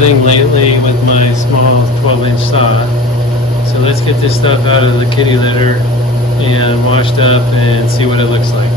cutting lately with my small 12-inch saw. So let's get this stuff out of the kitty litter and washed up and see what it looks like.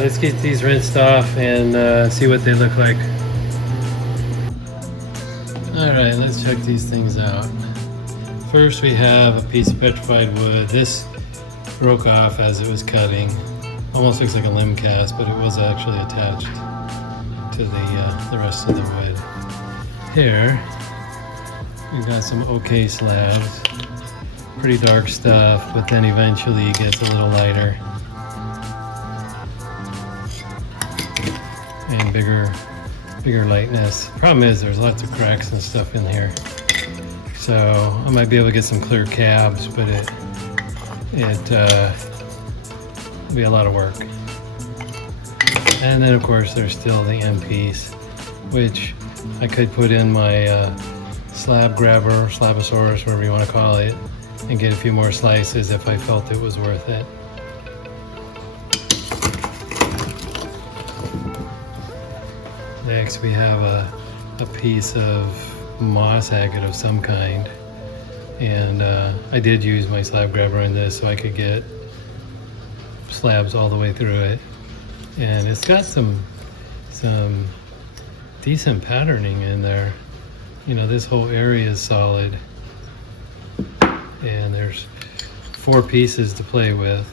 Let's get these rinsed off and see what they look like. Alright, let's check these things out. First we have a piece of petrified wood. This broke off as it was cutting. Almost looks like a limb cast, but it was actually attached to the rest of the wood. Here We've got some okay slabs. Pretty dark stuff, but then eventually it gets a little lighter. And bigger lightness. Problem is there's lots of cracks and stuff in here. So I might be able to get some clear cabs, but it'll be a lot of work. And then of course there's still the end piece, which I could put in my slab grabber, slabosaurus, whatever you want to call it, and get a few more slices if I felt it was worth it. Next we have a piece of moss agate of some kind, and I did use my slab grabber in this so I could get slabs all the way through it, and it's got some decent patterning in there. You know, this whole area is solid, and there's 4 pieces to play with.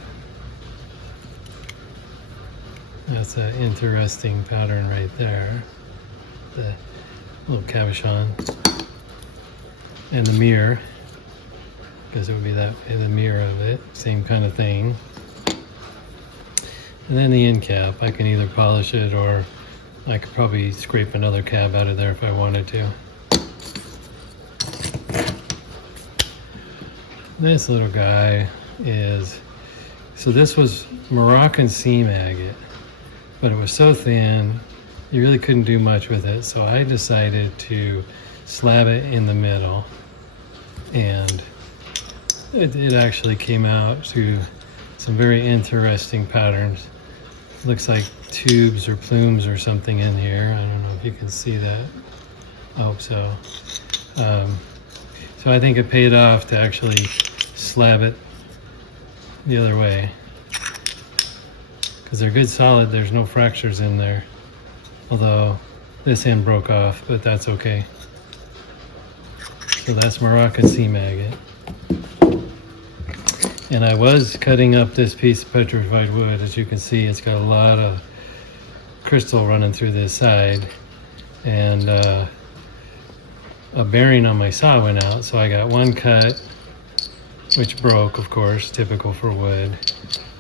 That's an interesting pattern right there. The little cabochon. And the mirror, because it would be that way, the mirror of it, same kind of thing. And then the end cap, I can either polish it or I could probably scrape another cab out of there if I wanted to. This little guy is, so this was Moroccan seam agate, but it was so thin you really couldn't do much with it, so I decided to slab it in the middle, and it actually came out to some very interesting patterns. Looks like tubes or plumes or something in here. I don't know if you can see that. I hope so. So I think it paid off to actually slab it the other way, because they're good solid. There's no fractures in there, although this end broke off, but that's okay. So that's Moroccan seam agate. And I was cutting up this piece of petrified wood. As you can see, it's got a lot of crystal running through this side, and a bearing on my saw went out, so I got one cut, which broke, of course, typical for wood,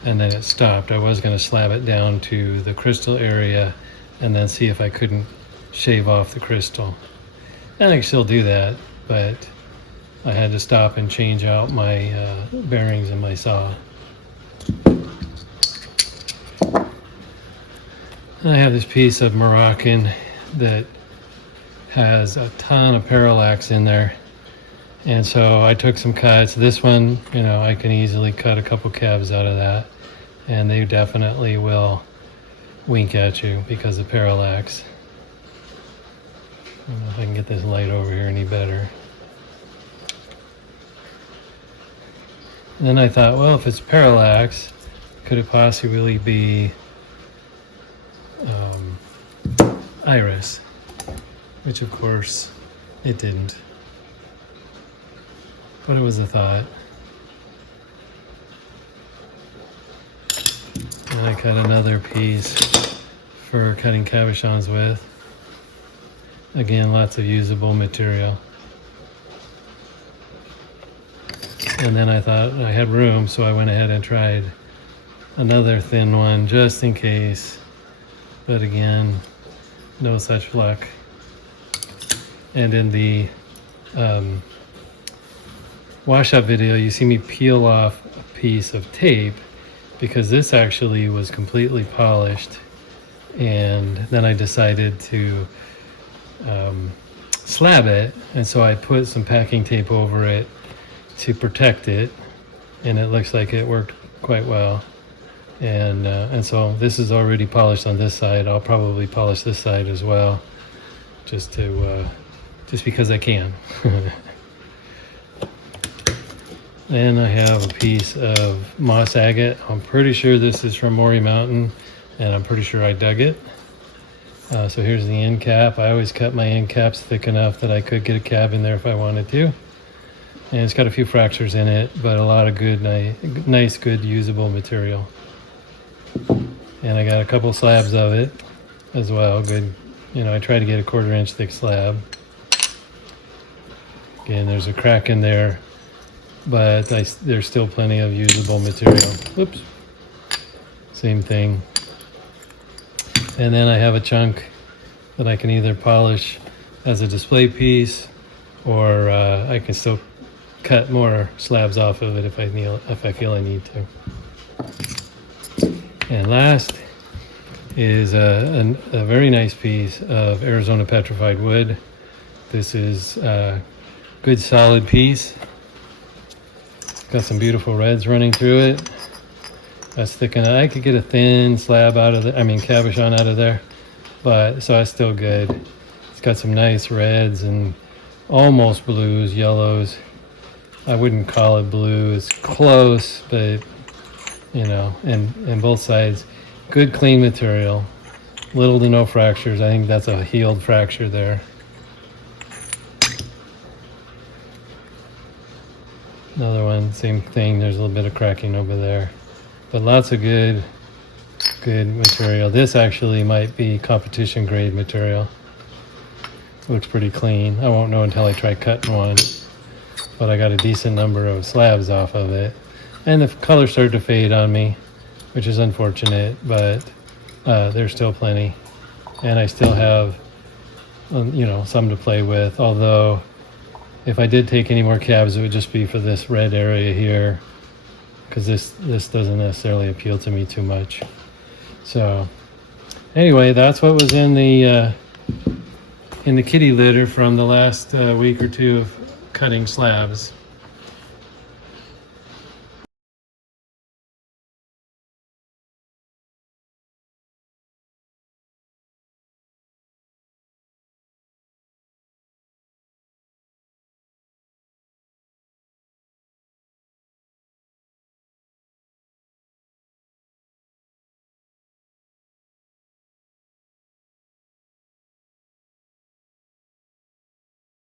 and then it stopped. I was going to slab it down to the crystal area and then see if I couldn't shave off the crystal. And I can still do that, but I had to stop and change out my bearings in my saw. And I have this piece of Moroccan that has a ton of parallax in there, and so I took some cuts. This one, you know, I can easily cut a couple cabs out of that, and they definitely will wink at you because of parallax. I don't know if I can get this light over here any better. And then I thought, well, if it's parallax, could it possibly be iris? Which of course it didn't, but it was a thought. And I cut another piece for cutting cabochons with. Again, lots of usable material. And then I thought I had room, so I went ahead and tried another thin one just in case, but again, no such luck. And in the wash-up video, you see me peel off a piece of tape because this actually was completely polished, and then I decided to slab it, and so I put some packing tape over it to protect it, and it looks like it worked quite well. And so this is already polished on this side. I'll probably polish this side as well, just because I can. And I have a piece of moss agate. I'm pretty sure this is from Maury Mountain, and I'm pretty sure I dug it. So here's the end cap. I always cut my end caps thick enough that I could get a cab in there if I wanted to. And it's got a few fractures in it, but a lot of good, nice, good usable material. And I got a couple slabs of it as well. Good, you know, I tried to get a 1/4 inch thick slab. Again, there's a crack in there, but there's still plenty of usable material. Whoops. Same thing. And then I have a chunk that I can either polish as a display piece, or I can still cut more slabs off of it if I feel I need to. And last is a very nice piece of Arizona petrified wood. This is a good solid piece. Got some beautiful reds running through it. That's thick enough. I could get a thin slab out of there, cabochon out of there, but so it's still good. It's got some nice reds and almost blues, yellows. I wouldn't call it blue. It's close, but you know, and both sides, good clean material. Little to no fractures. I think that's a healed fracture there. Another one, same thing. There's a little bit of cracking over there, but lots of good material. This actually might be competition grade material. Looks pretty clean. I won't know until I try cutting one, but I got a decent number of slabs off of it. And the color started to fade on me, which is unfortunate, but there's still plenty. And I still have, you know, some to play with, although if I did take any more cabs, it would just be for this red area here, because this doesn't necessarily appeal to me too much. So anyway, that's what was in the kitty litter from the last week or two of cutting slabs.